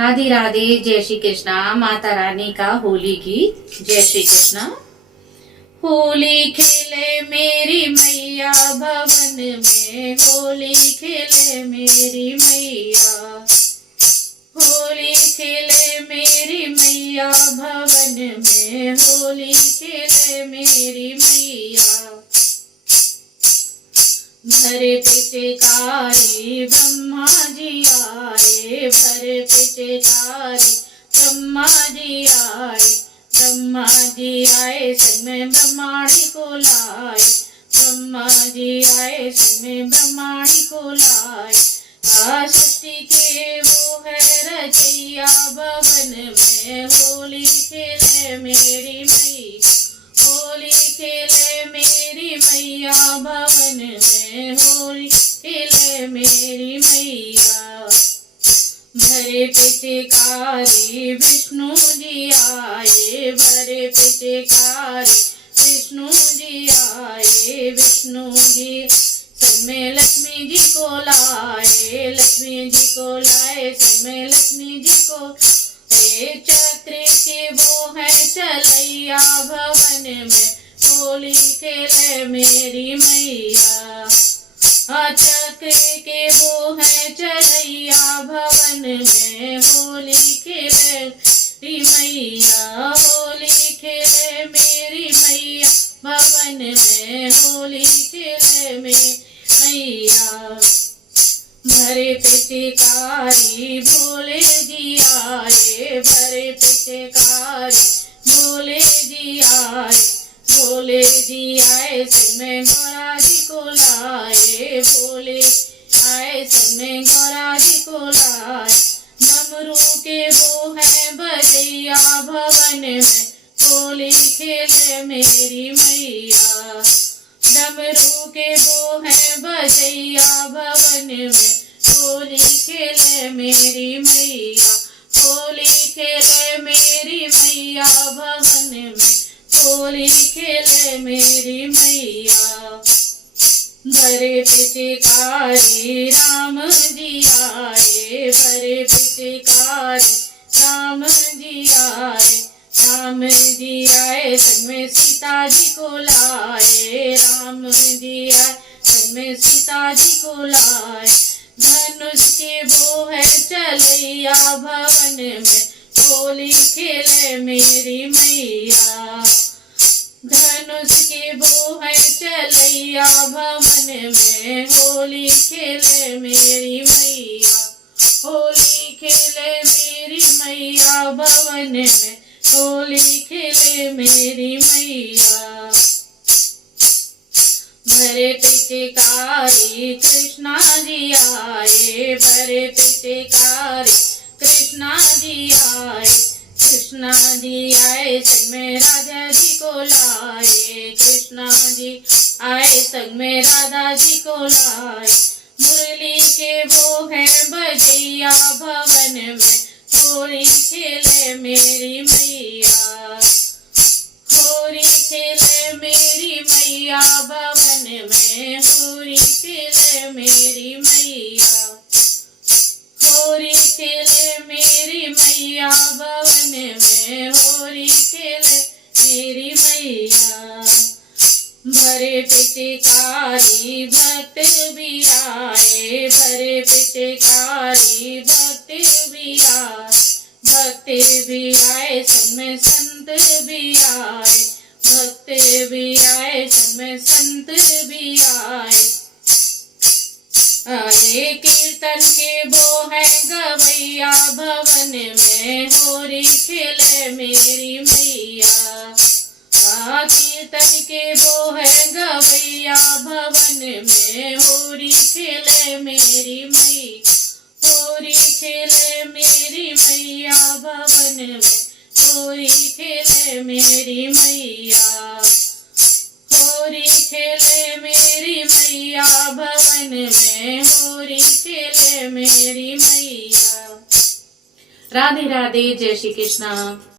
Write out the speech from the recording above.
राधे राधे, जय श्री कृष्णा। माता रानी का होली गीत। जय श्री कृष्णा। होली खेले मेरी मैया भवन में, होली खेले मेरी मैया, होली खेले मेरी मैया भवन में, होली खेले मेरी मैया। भरे पिचकारी ब्रह्मा जी आए, भरे पिचकारी ब्रह्मा जी आए, ब्रह्मा जी आए संग में ब्रह्माणी को लाए, ब्रह्मा जी आए संग में ब्रह्माणी को लाए। सृष्टि के वो है रचैया भवन में, होली खेले मेरी मैया, होली खेले मेरी मैया भवन में, होली खेले मेरी मैया। भरे पिचकारी विष्णु जी आए, भरे पिचकारी विष्णु जी आए, विष्णु जी संग में लक्ष्मी जी को लाए, लक्ष्मी जी को लाए संग में लक्ष्मी जी को। चक्र के वो है चलैया भवन में, होली खेले मेरी मैया। चक्र के वो है चलैया भवन में, होली खेले मेरी मैया, होली खेले मेरी मैया भवन में, होली खेले मेरी मैया। भरे पिचकारी भोले जी आए, भरे पिचकारी भोले जी आए, भोले जी आए संग में गौरा जी को लाए, भोले आए संग में गौरा जी को लाए। डमरू के वो है बजैया भवन में, होली खेले मेरी मैया। डमरू के वो है बजैया भवन में, होली खेले मेरी मैया, होली खेले मेरी मैया भवन में, होली खेले मेरी मैया। भरे पिचकारी राम जी आए, भरे पिचकारी राम जी आए, राम जी आए संग में सीता जी को लाए, राम जी आए संग में सीता जी को लाए। धनुष के वो है चलैया भवन में, होली खेले मेरी मैया। धनुष के वो है चलैया भवन में, होली खेले मेरी मैया, होली खेले मेरी मैया भवन में, होली खेले मेरी मैया। भरे पिचकारी कृष्णा जी आए, भरे पिचकारी कृष्णा जी आए, कृष्णा जी आए संग में राधा जी को लाए, कृष्णा जी आए संग में राधा जी को लाए। मुरली के वो है बजैया भवन में, होली खेले मेरी मैया, होली खेले मेरी मैया भवन में, होली खेले मेरी मैया, होली खेले मेरी मैया भवन में, होली खेले मेरी मैया। भरे पिचकारी भक्त भी आए, भरे पिचकारी भक्त भी आए, भक्त भी आए संग में संत भी आए, भक्त भी आए संग में संत भी आए। आए कीर्तन के वो है गवैया भवन में, होली खेले मेरी मैया। कीर्तन के वो है गवैया भवन में, होली खेले मेरी मैया, होली खेले मेरी मैया भवन में, होली खेले मेरी मैया, होली खेले मेरी मैया भवन में, होली खेले मेरी मैया। राधे राधे, जय श्री कृष्णा।